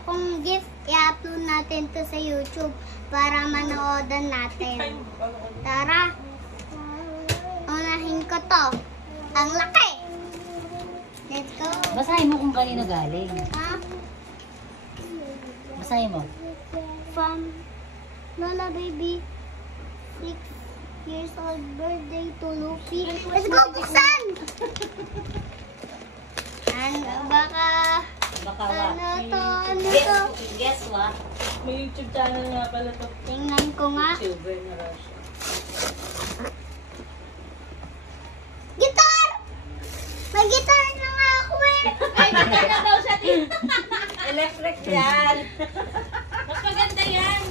kung gift, i-upload natin to sa YouTube para manoodan natin. Tara. Unahin ko to. Ang laki. Let's go. Basahin mo kung kanino galing. Ha? Basahin mo. From Lola Baby, 6 years old birthday to Luffy. Let's go, buksan! Baka ano to? Guess what? May YouTube channel nga pala to. Tingnan ko nga. YouTuber na Russia. Gitar! May gitar na nga ako eh. Ay, gitar na daw siya dito. Electric yan. Mas maganda yan.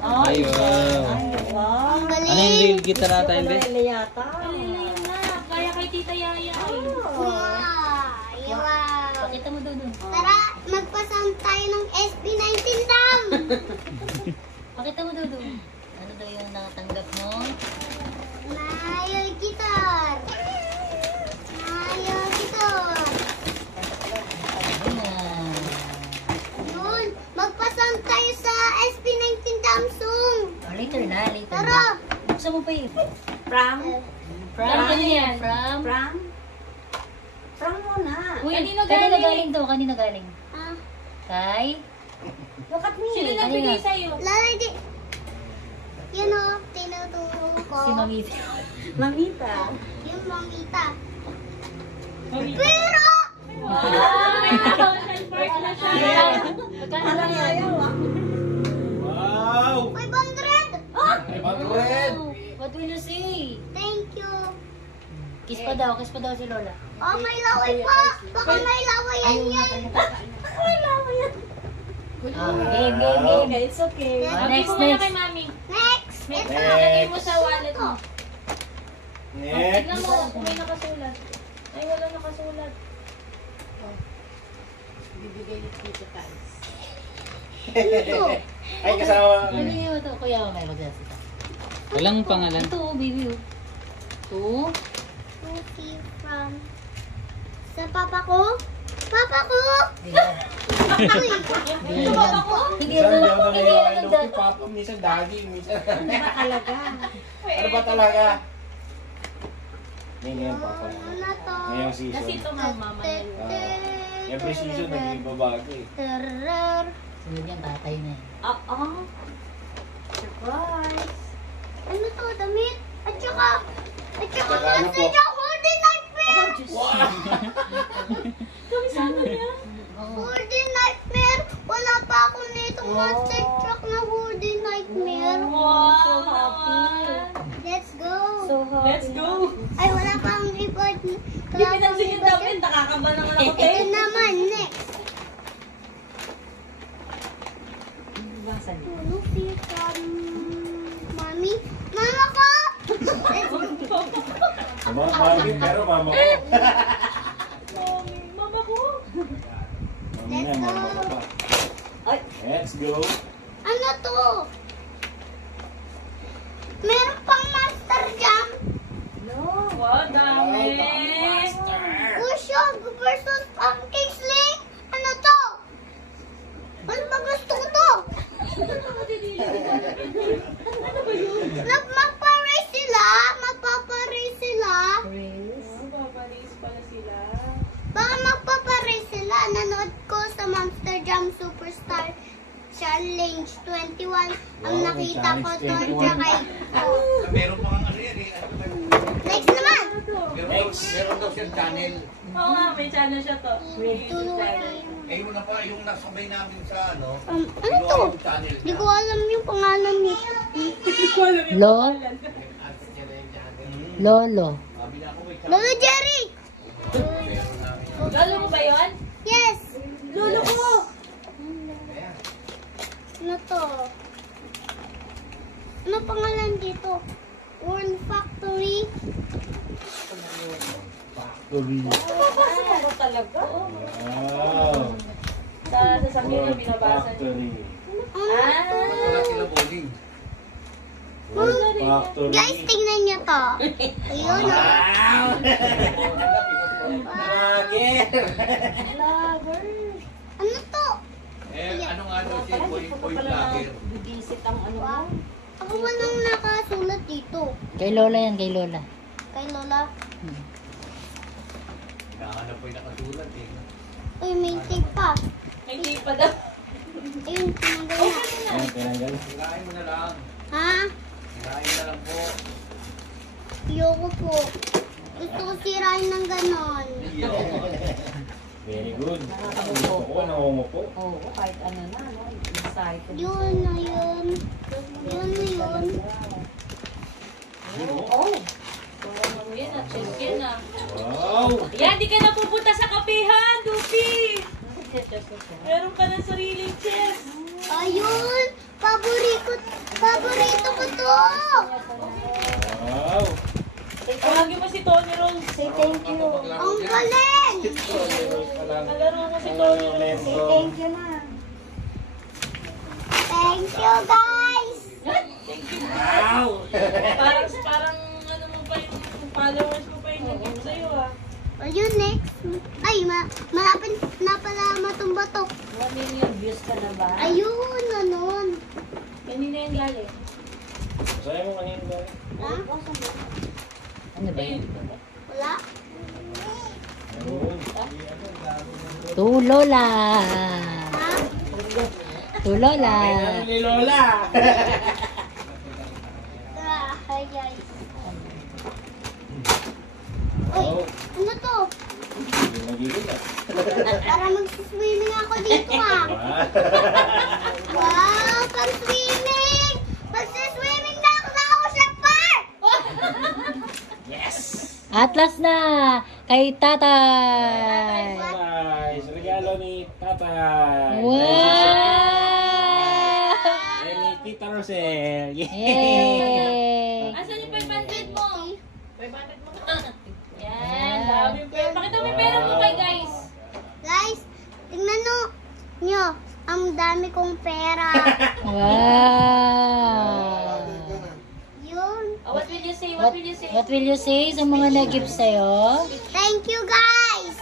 Ay, wow. Ang galing. Ano yung real guitar natin, Be? yata. Alilay na. Kaya kay Tita Yaya. Wow. Pakita mo doon. Tara, magpasound tayo ng SB19 Dam. Pakita mo doon. Ano daw yung nakatanggap mo? Nayo gitar. Nayo gitar. Ayan. Yun, magpasound tayo sa SB19 Samsung. Oh, later na. Tara. Buksan mo pa yun. From? From? yan? From? From muna. Uy, Kanino kanina galing? galing to? Kanina galing? Ah, Kay? Look at me. Sino Kanina? nagbigay sa'yo? lalay di. Yun o, tinuturo ko. Si Mamita. Mamita. Yung mamita. Mamita. Pero, Wow! May social part na siya. Magkano yan? Ayaw ah. Wow! 500. Red! What will you say? Thank you. Kiss pa daw si Lola. Oh, may laway pa. Baka may lawayan yan. May lawa yan. Game. Okay, it's okay. Next, Mami, muna next. kay Mami. Next. Next, Ito. lagay mo sa wallet mo. Next! Tignan mo kung may nakasulat. Ay, wala nakasulat. Bibigay ni Tito Times. Ito. Ay, kasama. Ano yun ito? Kuya, may magsasita. Walang pangalan. Ito, baby. Ito. Lucy from sa papa ko. Papa ko! Uy! Ito ba ako? Hindi Minsan ito. daw kami Hindi ito ay nagda. Lucky Papa, minsan Daddy, minsan. Talaga. Ano ba talaga? Ngayon, Papa. Ano na to? Ngayong Kasi season. ito mama. Every season, nag-ibabago eh. Terror. Sunod yan, tatay na eh. Surprise. Ano to? Damit? At saka Saka ano po? message ako din nightmare! Kami sana niya. Hoodie nightmare! Wala pa ako nitong monster truck na hoodie nightmare. Wow. So happy. Let's go! Let's go. Ay, wala pang report. Hindi pinansin yung damit. Nakakamba naman ako. Ito naman, next. Basan niya. Lucy from Mommy. Mama ko! Mami, pero mama ko. Mama ko. Mami na, mama ko pa. Let's go. Ano to? Meron pang Monster Jam. Wow, dami. Bushog versus Pancake Sling. Ano to? Ano ba gusto ko to? Magpa-race sila. Magpapa-race sila. Papalis pala sila. Baka magpapa-race sila. Nanood ko sa Monster Jam Superstar Challenge 21. Ang Wow, nakita ko to. Challenge 21. Tsaka Meron pa kang ano yan eh. next naman. Meron daw siyang channel. Oo nga, may channel siya to. Eh yun na pa, yung nasabay namin sa ano. Ano ginawa to? yung channel Hindi niya. ko alam yung pangalan nito. Lo? Lolo. Sabi niya ako may channel. Lolo Jerry! Meron namin. Lolo mo ba yun? Yes! Lolo ko! Ano to? Ano pangalan dito? World Factory? Factory. Papasok ako talaga. Wow. Sa sasabihin na binabasa niya. Factory. Wala sila bowling. Factory. Guys, tingnan niyo to. Ayun o. Wow. Lover. Ano to? Ano nga daw siya, boy vlogger. Bibisit ang ano mo. Ako walang nakasulat dito. Kay Lola yan, kay Lola. Kay Lola. Hinahanap po yung nakasulat eh. Uy, may tape pa. Hindi pa daw. Ayun, tinanggal na. Ayan, tinanggal. Hinahin mo na lang. Ha? Hinahin na lang po. Ayoko po. Gusto ko sirain ng ganon. Very good. Gusto ko, nangungupo. Oo, kahit ano na, no? Excited. Yun na yun. Yun na yun. Oh. So, yan na, check yan na. Wow! Yan, di ka na pupunta sa kapehan, Dupi! Meron ka ng sariling chess. Ayun! Paborito ko to! Wow! Tawagin mo si Tony Rose. Say thank you. Ang galing! Kalaro mo si Tony Rose. Say thank you na. Thank you, guys! Wow! Parang ano mo pa yung followers mo pa yung nag-give sa'yo ah. Ayun, next. Ay, malapit na pala matumba to. 1 million views ka na ba? Ayun, ganun. Kanina yung galing. Masaya mo kanina ba? Ha? Ano ba yun? Wala? Ayun. To Lola. Ha? To Lola. Ay, ni Lola! Hi, guys. Uy, Wow! ano to? Hindi magiging ah. Para mag-swimming ako dito ah. Wow, pang-swimming! Mag-swimming na ako sa park! Atlas na kay tatay. Guys, regalo ni Tatay. Wow! Eh, ni Tita Rosel. Yay! Asan yung 500 mo? 500 mo ka. Yan, dami yung pera. Pakita mo yung pera mo kay guys. Guys, tingnan nyo. Ang dami kong pera. Wow! Yun. Oh, what will you say? What will you say? What will you say sa mga nag-give sa'yo? Thank you, guys!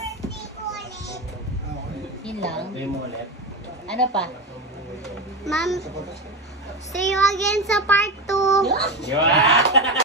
Yun lang. Sabi mo ulit. Ano pa? Ma'am, see you again sa part 2. Diba?